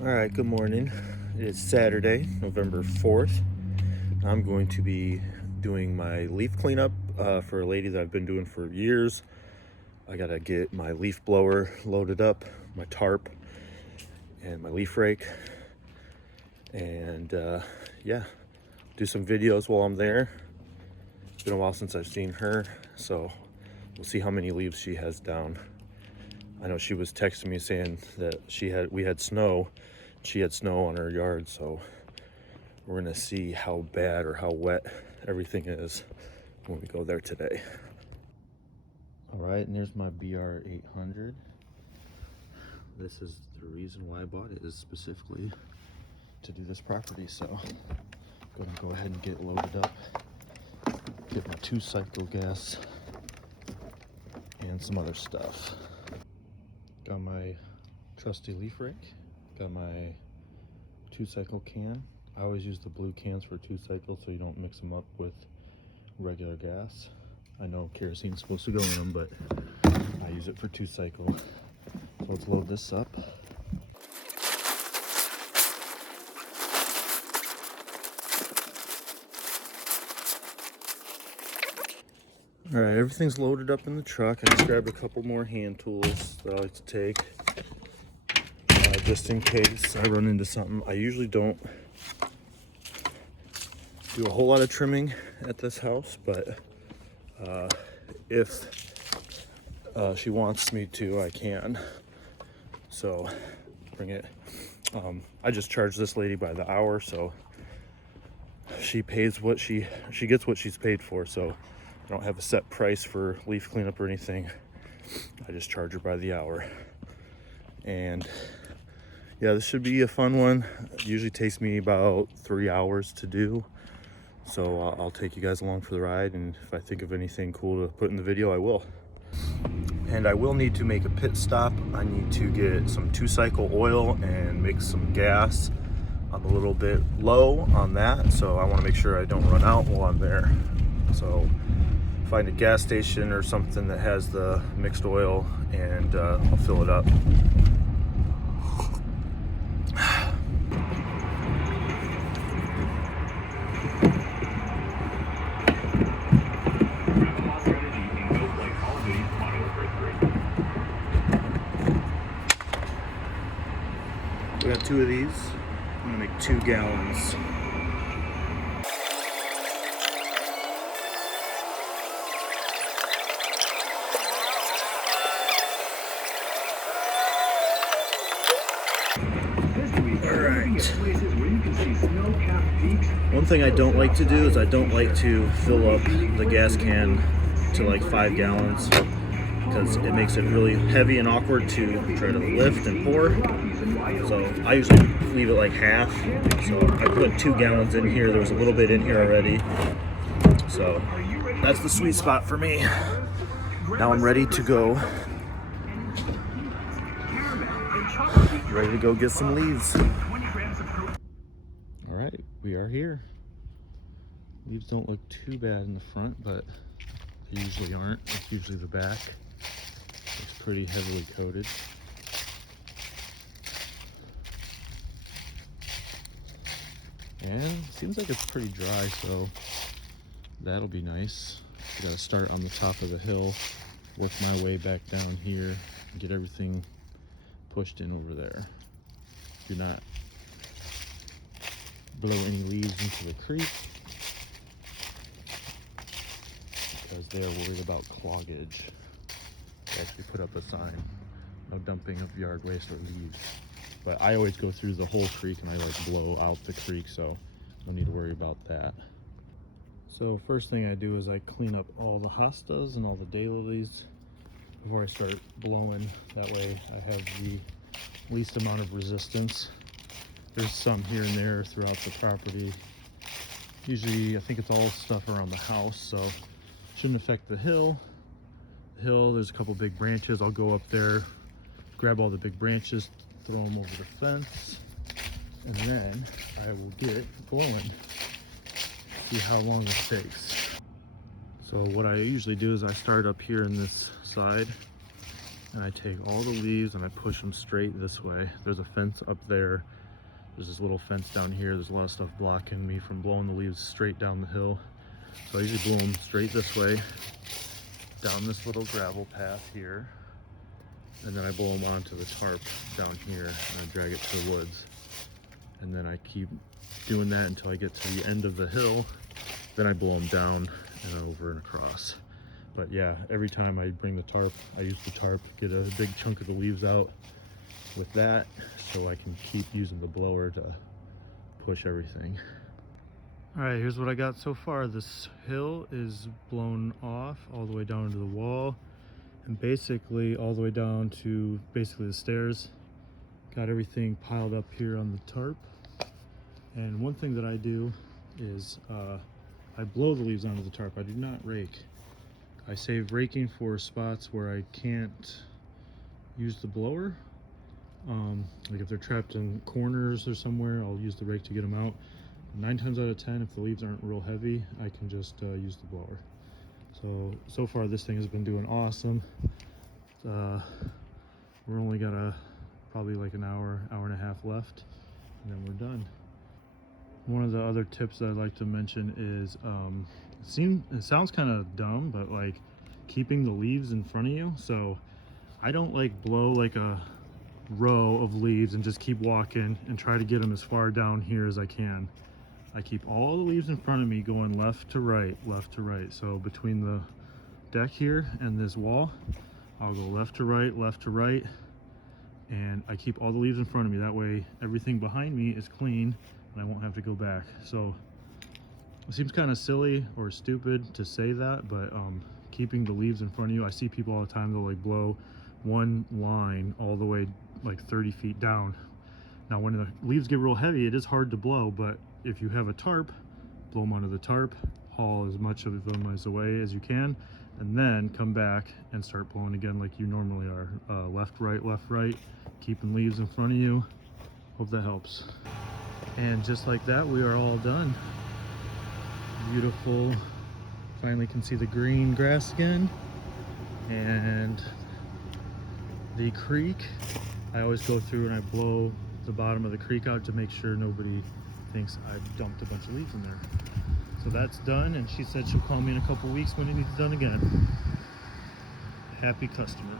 All right, good morning. It's Saturday, November 4th. I'm going to be doing my leaf cleanup for a lady that I've been doing for years. I gotta get my leaf blower loaded up, my tarp, and my leaf rake. And yeah, do some videos while I'm there. It's been a while since I've seen her, so we'll see how many leaves she has down. I know she was texting me saying that we had snow. She had snow on her yard, so we're gonna see how bad or how wet everything is when we go there today. All right, and there's my BR 800. This is the reason why I bought it, is specifically to do this property. So I'm gonna go ahead and get loaded up, get my 2-cycle gas and some other stuff. Got my trusty leaf rake, got my 2-cycle can. I always use the blue cans for 2 cycles so you don't mix them up with regular gas. I know kerosene's supposed to go in them, but I use it for 2 cycles. So let's load this up. All right, everything's loaded up in the truck. I just grabbed a couple more hand tools that I like to take, just in case I run into something. I usually don't do a whole lot of trimming at this house, but if she wants me to, I can. So bring it. I just charge this lady by the hour, so she pays what she gets what she's paid for. So I don't have a set price for leaf cleanup or anything. I just charge her by the hour. And yeah, this should be a fun one. It usually takes me about 3 hours to do. So I'll take you guys along for the ride, and if I think of anything cool to put in the video, I will. And I will need to make a pit stop. I need to get some 2-cycle oil and mix some gas. I'm a little bit low on that, so I want to make sure I don't run out while I'm there. So find a gas station or something that has the mixed oil, and I'll fill it up. We got 2 of these. I'm gonna make 2 gallons. One thing I don't like to do is I don't like to fill up the gas can to like 5 gallons because it makes it really heavy and awkward to try to lift and pour. So I usually leave it like half. So I put 2 gallons in here. There was a little bit in here already. So that's the sweet spot for me. Now I'm ready to go. Ready to go get some leaves. All right, we are here. Leaves don't look too bad in the front, but they usually aren't. It's usually the back. It's pretty heavily coated. And it seems like it's pretty dry, so that'll be nice. I gotta start on the top of the hill, work my way back down here, and get everything pushed in over there. Do not blow any leaves into the creek because they are worried about cloggage. They actually put up a sign, no dumping of yard waste or leaves. But I always go through the whole creek and I like blow out the creek, so no need to worry about that. So first thing I do is I clean up all the hostas and all the daylilies before I start blowing. That way I have the least amount of resistance. There's some here and there throughout the property. Usually I think it's all stuff around the house, so shouldn't affect the hill. The hill, there's a couple big branches. I'll go up there, grab all the big branches, throw them over the fence, and then I will get it blowing. See how long it takes. So what I usually do is I start up here in this side, And I take all the leaves and I push them straight this way. There's a fence up there. There's this little fence down here. There's a lot of stuff blocking me from blowing the leaves straight down the hill. So I usually blow them straight this way, down this little gravel path here. And then I blow them onto the tarp down here and I drag it to the woods. And then I keep doing that until I get to the end of the hill. Then I blow them down and over and across. But yeah, every time I bring the tarp, I use the tarp, get a big chunk of the leaves out with that so I can keep using the blower to push everything. All right, here's what I got so far. This hill is blown off all the way down to the wall and basically all the way down to basically the stairs. Got everything piled up here on the tarp. And one thing that I do is I blow the leaves onto the tarp. I do not rake. I save raking for spots where I can't use the blower. Like if they're trapped in corners or somewhere, I'll use the rake to get them out. 9 times out of 10, if the leaves aren't real heavy, I can just use the blower. So far this thing has been doing awesome. We're only got probably like an hour and a half left, and then we're done. One of the other tips that I'd like to mention is, it sounds kind of dumb, but like keeping the leaves in front of you. So I don't like blow like a row of leaves and just keep walking and try to get them as far down here as I can. I keep all the leaves in front of me going left to right, left to right. So between the deck here and this wall, I'll go left to right, and I keep all the leaves in front of me. That way everything behind me is clean and I won't have to go back. So it seems kind of silly or stupid to say that, but keeping the leaves in front of you, I see people all the time, they'll like blow one line all the way like 30 feet down. Now when the leaves get real heavy, it is hard to blow, but if you have a tarp, blow them onto the tarp, haul as much of them away as you can, and then come back and start blowing again like you normally are. Left, right, keeping leaves in front of you. Hope that helps. And just like that, we are all done. Beautiful. Finally can see the green grass again. And the creek, I always go through and I blow the bottom of the creek out to make sure nobody thinks I've dumped a bunch of leaves in there. So that's done, and she said she'll call me in a couple weeks when it needs done again. Happy customer.